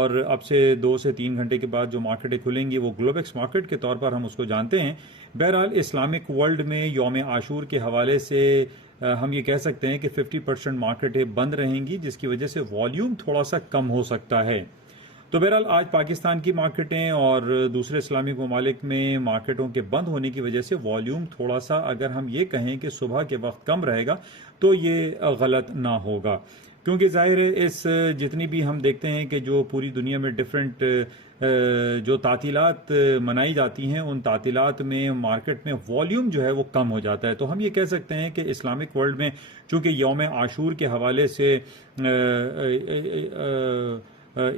और अब से 2 से 3 घंटे के बाद जो मार्केटें खुलेंगी वो ग्लोबेक्स मार्केट के तौर पर हम उसको जानते हैं। बहरहाल इस्लामिक वर्ल्ड में यौम आशूर के हवाले से हम ये कह सकते हैं कि 50% मार्केटें बंद रहेंगी, जिसकी वजह से वॉल्यूम थोड़ा सा कम हो सकता है। तो बहरहाल आज पाकिस्तान की मार्केटें और दूसरे इस्लामिक ममालिक में मार्केटों के बंद होने की वजह से वॉल्यूम थोड़ा सा, अगर हम ये कहें कि सुबह के वक्त कम रहेगा, तो ये गलत ना होगा, क्योंकि जाहिर है इस जितनी भी हम देखते हैं कि जो पूरी दुनिया में डिफरेंट जो तातीलात मनाई जाती हैं, उन तातीलात में मार्केट में वॉल्यूम जो है वो कम हो जाता है। तो हम ये कह सकते हैं कि इस्लामिक वर्ल्ड में चूंकि यौम आशूर के हवाले से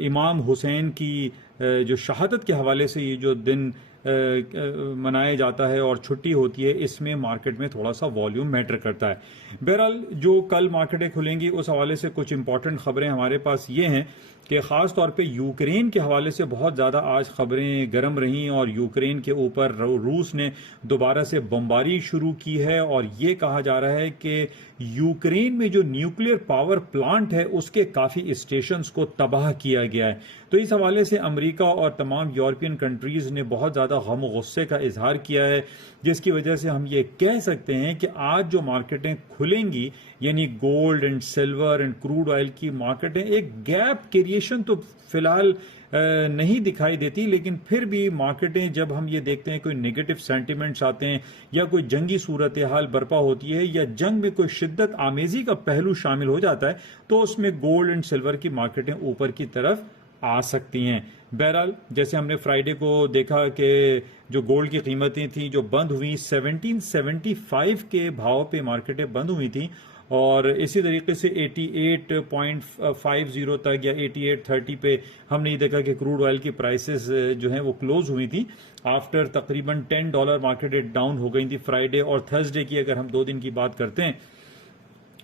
इमाम हुसैन की जो शहादत के हवाले से ये जो दिन मनाया जाता है और छुट्टी होती है, इसमें मार्केट में थोड़ा सा वॉल्यूम मैटर करता है। बहरहाल जो कल मार्केटें खुलेंगी उस हवाले से कुछ इंपॉर्टेंट खबरें हमारे पास ये हैं कि ख़ास तौर पे यूक्रेन के हवाले से बहुत ज़्यादा आज खबरें गर्म रहीं और यूक्रेन के ऊपर रूस ने दोबारा से बमबारी शुरू की है और ये कहा जा रहा है कि यूक्रेन में जो न्यूक्लियर पावर प्लांट है उसके काफ़ी स्टेशंस को तबाह किया गया है। तो इस हवाले से अमेरिका और तमाम यूरोपियन कंट्रीज़ ने बहुत ज़्यादा गम गुस्से का इजहार किया है, जिसकी वजह से हम ये कह सकते हैं कि आज जो मार्केटें खुलेंगी, यानी gold and silver and crude oil की मार्केटें, एक गैप क्रिएशन तो फिलहाल नहीं दिखाई देती, लेकिन फिर भी मार्केटें जब हम ये देखते हैं कोई नेगेटिव सेंटिमेंट्स आते हैं या कोई जंगी सूरत हाल बर्पा होती है या जंग में कोई शिद्दत आमेजी का पहलू शामिल हो जाता है, तो उसमें गोल्ड एंड सिल्वर की मार्केटें ऊपर की तरफ आ सकती हैं। बहरहाल जैसे हमने फ्राइडे को देखा कि जो गोल्ड की कीमतें थी जो बंद हुई 1775 के भाव पे मार्केटें बंद हुई थी, और इसी तरीके से 88.50 तक या 88.30 पे हमने ये देखा कि क्रूड ऑयल की प्राइसेस जो हैं वो क्लोज हुई थी आफ्टर तकरीबन $10 मार्केट डाउन हो गई थी फ्राइडे और थर्सडे की, अगर हम 2 दिन की बात करते हैं।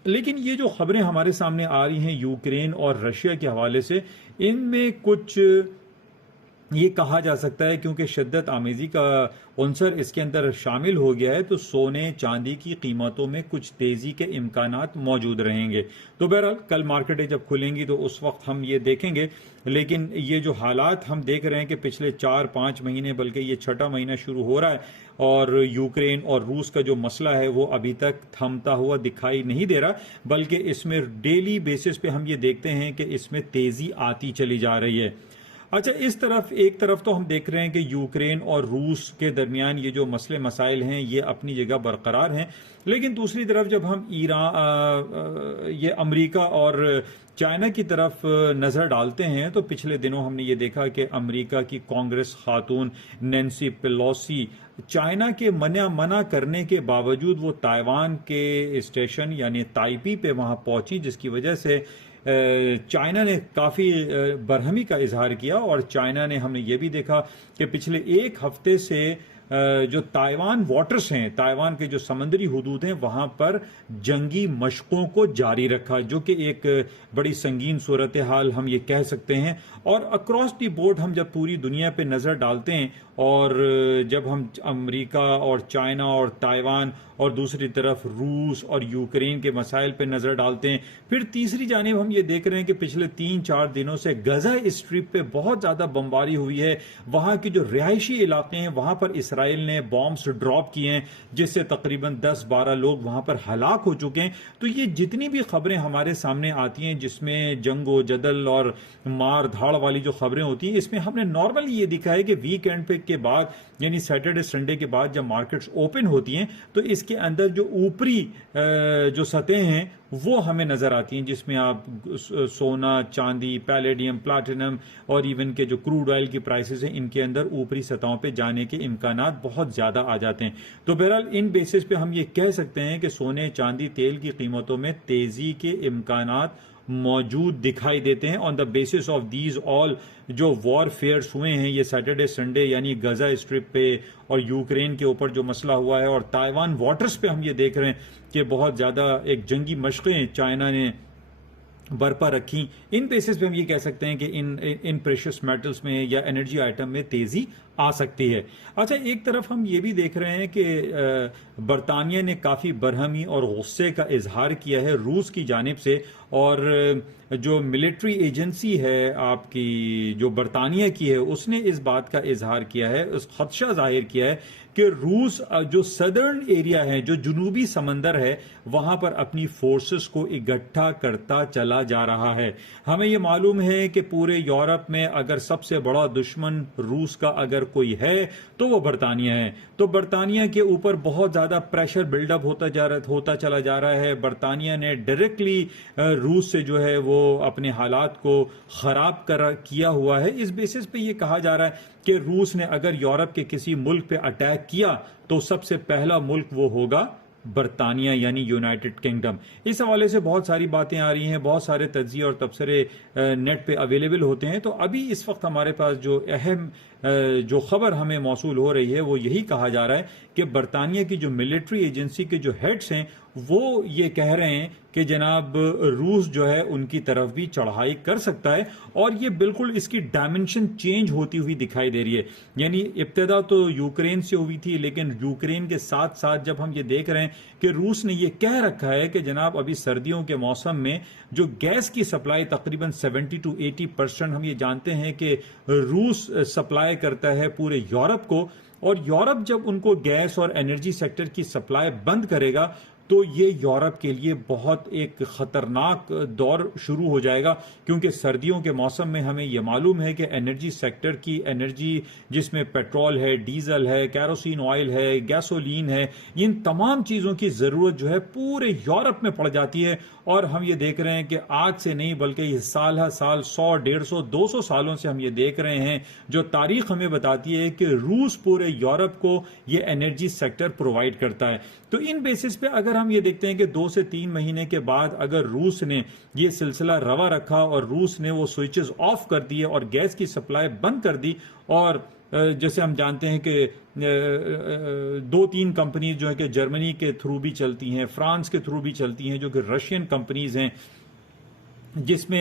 लेकिन ये जो खबरें हमारे सामने आ रही हैं यूक्रेन और रशिया के हवाले से, इनमें कुछ ये कहा जा सकता है क्योंकि शिद्दत आमेजी का उनसर इसके अंदर शामिल हो गया है, तो सोने चांदी की कीमतों में कुछ तेजी के इम्कानात मौजूद रहेंगे। तो बहरहाल कल मार्केटें जब खुलेंगी तो उस वक्त हम ये देखेंगे। लेकिन ये जो हालात हम देख रहे हैं कि पिछले 4-5 महीने, बल्कि ये 6ठा महीना शुरू हो रहा है और यूक्रेन और रूस का जो मसला है वो अभी तक थमता हुआ दिखाई नहीं दे रहा, बल्कि इसमें डेली बेसिस पे हम ये देखते हैं कि इसमें तेजी आती चली जा रही है। अच्छा, इस तरफ एक तरफ तो हम देख रहे हैं कि यूक्रेन और रूस के दरमियान ये जो मसले मसाइल हैं ये अपनी जगह बरकरार हैं, लेकिन दूसरी तरफ जब हम ईरान ये अमेरिका और चाइना की तरफ नज़र डालते हैं तो पिछले दिनों हमने ये देखा कि अमेरिका की कांग्रेस खातून नैन्सी पेलोसी चाइना के मना करने के बावजूद वो ताइवान के स्टेशन यानी ताइपी पे वहां पहुंची, जिसकी वजह से चाइना ने काफ़ी बरहमी का इजहार किया। और चाइना ने, हमने ये भी देखा कि पिछले 1 हफ्ते से जो ताइवान वाटर्स हैं, ताइवान के जो समंदरी हुदूद हैं, वहां पर जंगी मशकों को जारी रखा, जो कि एक बड़ी संगीन सूरत हाल हम ये कह सकते हैं। और अक्रॉस दी बोर्ड हम जब पूरी दुनिया पे नज़र डालते हैं और जब हम अमेरिका और चाइना और ताइवान और दूसरी तरफ रूस और यूक्रेन के मसाइल पे नज़र डालते हैं, फिर तीसरी जानिब हम ये देख रहे हैं कि पिछले 3-4 दिनों से गजा स्ट्रिप पे बहुत ज़्यादा बमबारी हुई है। वहाँ की जो रिहायशी इलाके हैं वहाँ पर इसराइल ने बॉम्ब्स ड्रॉप किए हैं, जिससे तकरीबन 10-12 लोग वहाँ पर हलाक हो चुके हैं। तो ये जितनी भी खबरें हमारे सामने आती हैं जिसमें जंगो जदल और मार धाड़ वाली जो खबरें होती हैं, इसमें हमने नॉर्मली ये दिखा है कि वीकेंड पे के बाद यानी सैटरडे संडे के बाद जब मार्केट्स ओपन होती हैं तो इसके अंदर जो ऊपरी जो सतह हैं वो हमें नजर आती हैं, जिसमें आप सोना, चांदी, पैलेडियम, प्लैटिनम और इवन के जो क्रूड ऑयल की प्राइसेस हैं, इनके अंदर ऊपरी सतहों पे जाने के इम्कानात बहुत ज्यादा आ जाते हैं। तो बहरहाल इन बेसिस पे हम ये कह सकते हैं कि सोने, चांदी, तेल की कीमतों में तेजी के इम्कानात मौजूद दिखाई देते हैं। On the basis of these all जो वॉर फेयर्स हुए हैं ये सैटरडे संडे, यानी गजा स्ट्रिप पे और यूक्रेन के ऊपर जो मसला हुआ है और ताइवान वाटर्स पे हम ये देख रहे हैं कि बहुत ज़्यादा एक जंगी मशक़ें चाइना ने बरपा रखी, इन बेसिस पे हम ये कह सकते हैं कि इन प्रेशियस मेटल्स में या एनर्जी आइटम में तेजी आ सकती है। अच्छा, एक तरफ हम ये भी देख रहे हैं कि बरतानिया ने काफ़ी बरहमी और गुस्से का इजहार किया है रूस की जानिब से, और जो मिलिट्री एजेंसी है आपकी जो बरतानिया की है उसने इस बात का इजहार किया है, उस खदशा जाहिर किया है कि रूस जो सदर्न एरिया है, जो जुनूबी समंदर है, वहां पर अपनी फोर्सेस को इकट्ठा करता चला जा रहा है। हमें यह मालूम है कि पूरे यूरोप में अगर सबसे बड़ा दुश्मन रूस का अगर कोई है तो वो बरतानिया है। तो बरतानिया के ऊपर बहुत ज्यादा प्रेशर बिल्डअप होता चला जा रहा है। बरतानिया ने डायरेक्टली रूस से जो है वो अपने हालात को खराब किया हुआ है। इस बेसिस पे ये कहा जा रहा है कि रूस ने अगर यूरोप के किसी मुल्क पे अटैक किया तो सबसे पहला मुल्क वो होगा बरतानिया, यानी यूनाइटेड किंगडम। इस हवाले से बहुत सारी बातें आ रही हैं, बहुत सारे तज्जिए और तबसरे नेट पे अवेलेबल होते हैं। तो अभी इस वक्त हमारे पास जो अहम जो खबर हमें मौसूल हो रही है वो यही कहा जा रहा है कि बरतानिया की जो मिलिट्री एजेंसी के जो हेड्स हैं वो ये कह रहे हैं कि जनाब रूस जो है उनकी तरफ भी चढ़ाई कर सकता है, और ये बिल्कुल इसकी डायमेंशन चेंज होती हुई दिखाई दे रही है। यानी इब्तिदा तो यूक्रेन से हुई थी, लेकिन यूक्रेन के साथ साथ जब हम ये देख रहे हैं कि रूस ने ये कह रखा है कि जनाब अभी सर्दियों के मौसम में जो गैस की सप्लाई तकरीबन 70 to 80% हम ये जानते हैं कि रूस सप्लाई करता है पूरे यूरोप को, और यूरोप जब उनको गैस और एनर्जी सेक्टर की सप्लाई बंद करेगा तो ये यूरोप के लिए बहुत एक खतरनाक दौर शुरू हो जाएगा, क्योंकि सर्दियों के मौसम में हमें यह मालूम है कि एनर्जी सेक्टर की एनर्जी जिसमें पेट्रोल है, डीजल है, केरोसिन ऑयल है, गैसोलीन है, इन तमाम चीज़ों की ज़रूरत जो है पूरे यूरोप में पड़ जाती है। और हम ये देख रहे हैं कि आज से नहीं बल्कि ये साल हर साल 100, 150, 200 सालों से हम ये देख रहे हैं, जो तारीख हमें बताती है कि रूस पूरे यूरोप को ये एनर्जी सेक्टर प्रोवाइड करता है। तो इन बेसिस पे अगर हम ये देखते हैं कि 2 से 3 महीने के बाद अगर रूस ने ये सिलसिला रवा रखा और रूस ने वो स्विचेस ऑफ कर दिए और गैस की सप्लाई बंद कर दी, और जैसे हम जानते हैं कि 2-3 कंपनी जो है कि जर्मनी के थ्रू भी चलती हैं, फ्रांस के थ्रू भी चलती हैं, जो कि रशियन कंपनीज हैं, जिसमें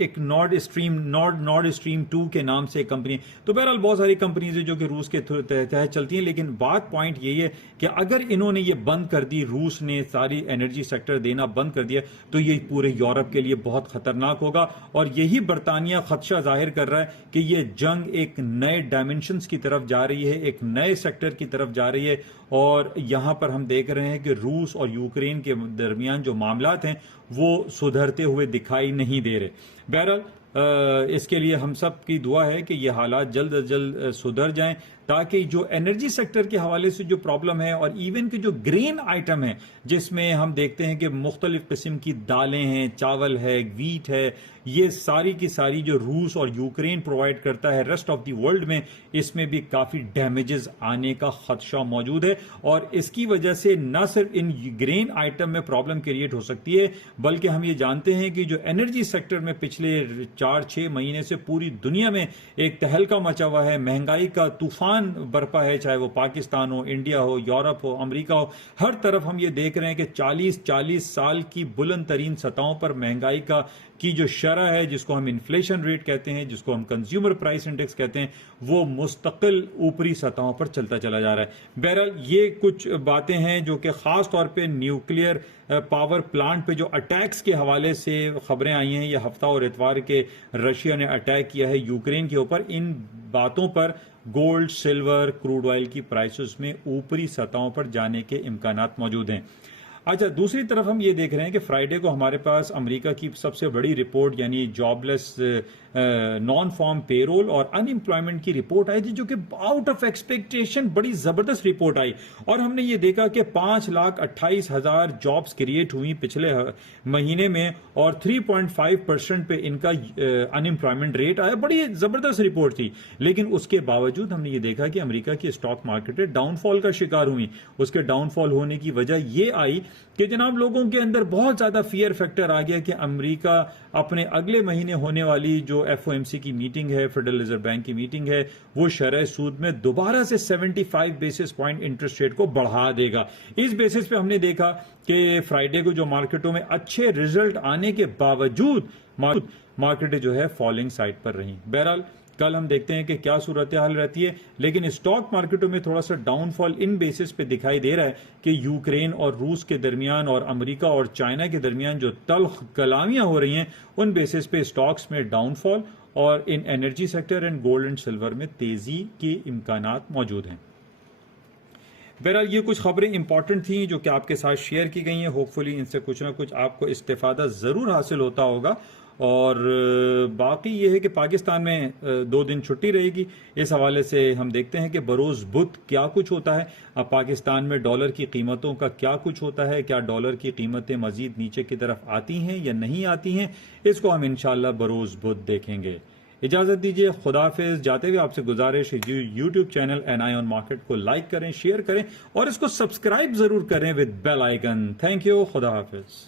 एक नॉर्ड स्ट्रीम 2 के नाम से एक कंपनी। तो बहरहाल बहुत सारी कंपनीज है जो कि रूस के तहत चलती हैं, लेकिन बात पॉइंट यही है कि अगर इन्होंने ये बंद कर दी, रूस ने सारी एनर्जी सेक्टर देना बंद कर दिया, तो ये पूरे यूरोप के लिए बहुत खतरनाक होगा। और यही बरतानिया खदशा जाहिर कर रहा है कि ये जंग एक नए डायमेंशंस की तरफ जा रही है, एक नए सेक्टर की तरफ जा रही है। और यहां पर हम देख रहे हैं कि रूस और यूक्रेन के दरमियान जो मामलात हैं वो सुधरते हुए दिखाई नहीं दे रहे। बहरहाल इसके लिए हम सब की दुआ है कि ये हालात जल्द अज जल्द सुधर जाएं, ताकि जो एनर्जी सेक्टर के हवाले से जो प्रॉब्लम है, और इवन के जो ग्रेन आइटम है जिसमें हम देखते हैं कि मुख्तलिफ किस्म की दालें हैं, चावल है, वीट है, ये सारी की सारी जो रूस और यूक्रेन प्रोवाइड करता है रेस्ट ऑफ द वर्ल्ड में, इसमें भी काफ़ी डैमेजेस आने का खदशा मौजूद है। और इसकी वजह से न सिर्फ इन ग्रेन आइटम में प्रॉब्लम क्रिएट हो सकती है, बल्कि हम ये जानते हैं कि जो एनर्जी सेक्टर में पिछले 4-6 महीने से पूरी दुनिया में एक तहलका मचा हुआ है, महंगाई का तूफान बरपा है, चाहे वो पाकिस्तान हो, इंडिया हो, यूरोप हो, अमेरिका हो, हर तरफ हम ये देख रहे हैं कि 40 साल की बुलंद तरीन सतहों पर महंगाई की जो शरह है, जिसको हम इन्फ्लेशन रेट कहते हैं, जिसको हम कंज्यूमर प्राइस इंडेक्स कहते हैं, वो मुस्तकिल ऊपरी सतहों पर चलता चला जा रहा है। बहरहाल ये कुछ बातें हैं जो कि खास तौर पे न्यूक्लियर पावर प्लांट पे जो अटैक्स के हवाले से खबरें आई हैं, ये हफ्ता और इतवार के रशिया ने अटैक किया है यूक्रेन के ऊपर। इन बातों पर गोल्ड, सिल्वर, क्रूड ऑयल की प्राइसेस में ऊपरी सतहों पर जाने के इम्कानात मौजूद हैं। अच्छा, दूसरी तरफ हम ये देख रहे हैं कि फ्राइडे को हमारे पास अमेरिका की सबसे बड़ी रिपोर्ट यानी जॉबलेस नॉन फॉर्म पेरोल और अनएम्प्लॉयमेंट की रिपोर्ट आई थी, जो कि आउट ऑफ एक्सपेक्टेशन बड़ी जबरदस्त रिपोर्ट आई। और हमने ये देखा कि 5,28,000 जॉब्स क्रिएट हुई पिछले महीने में, और 3.5% पे इनका अनएम्प्लॉयमेंट रेट आया। बड़ी जबरदस्त रिपोर्ट थी, लेकिन उसके बावजूद हमने ये देखा कि अमेरिका की स्टॉक मार्केट डाउनफॉल का शिकार हुई। उसके डाउनफॉल होने की वजह यह आई कि जनाब लोगों के अंदर बहुत ज्यादा फियर फैक्टर आ गया कि अमेरिका अपने अगले महीने होने वाली जो एफओएमसी की मीटिंग है, फेडरल रिजर्व बैंक की मीटिंग है, वो शरह सूद में दोबारा से 75 बेसिस पॉइंट इंटरेस्ट रेट को बढ़ा देगा। इस बेसिस पे हमने देखा कि फ्राइडे को जो मार्केटों में अच्छे रिजल्ट आने के बावजूद मार्केटें जो है फॉलिंग साइड पर रही। बहरहाल कल हम देखते हैं कि क्या सूरत हाल रहती है, लेकिन स्टॉक मार्केटों में थोड़ा सा डाउनफॉल इन बेसिस पे दिखाई दे रहा है कि यूक्रेन और रूस के दरमियान और अमेरिका और चाइना के दरमियान जो तल्ख कलामियां हो रही हैं, उन बेसिस पे स्टॉक्स में डाउनफॉल और इन energy sector and gold and silver में तेजी के इम्कानात मौजूद हैं। बहरहाल ये कुछ खबरें इंपॉर्टेंट थी जो कि आपके साथ शेयर की गई हैं। होपफुली इनसे कुछ ना कुछ आपको इस्तेफादा जरूर हासिल होता होगा। और बाकी ये है कि पाकिस्तान में 2 दिन छुट्टी रहेगी। इस हवाले से हम देखते हैं कि बरोज बुध क्या कुछ होता है। अब पाकिस्तान में डॉलर की कीमतों का क्या कुछ होता है, क्या डॉलर की कीमतें मजीद नीचे की तरफ आती हैं या नहीं आती हैं, इसको हम इंशाल्लाह बरोज बुध देखेंगे। इजाजत दीजिए, खुदा हाफिज। जाते हुए आपसे गुजारिश है YouTube channel NI on market को लाइक करें, शेयर करें और इसको सब्सक्राइब जरूर करें with bell icon. Thank you, खुदा हाफिज।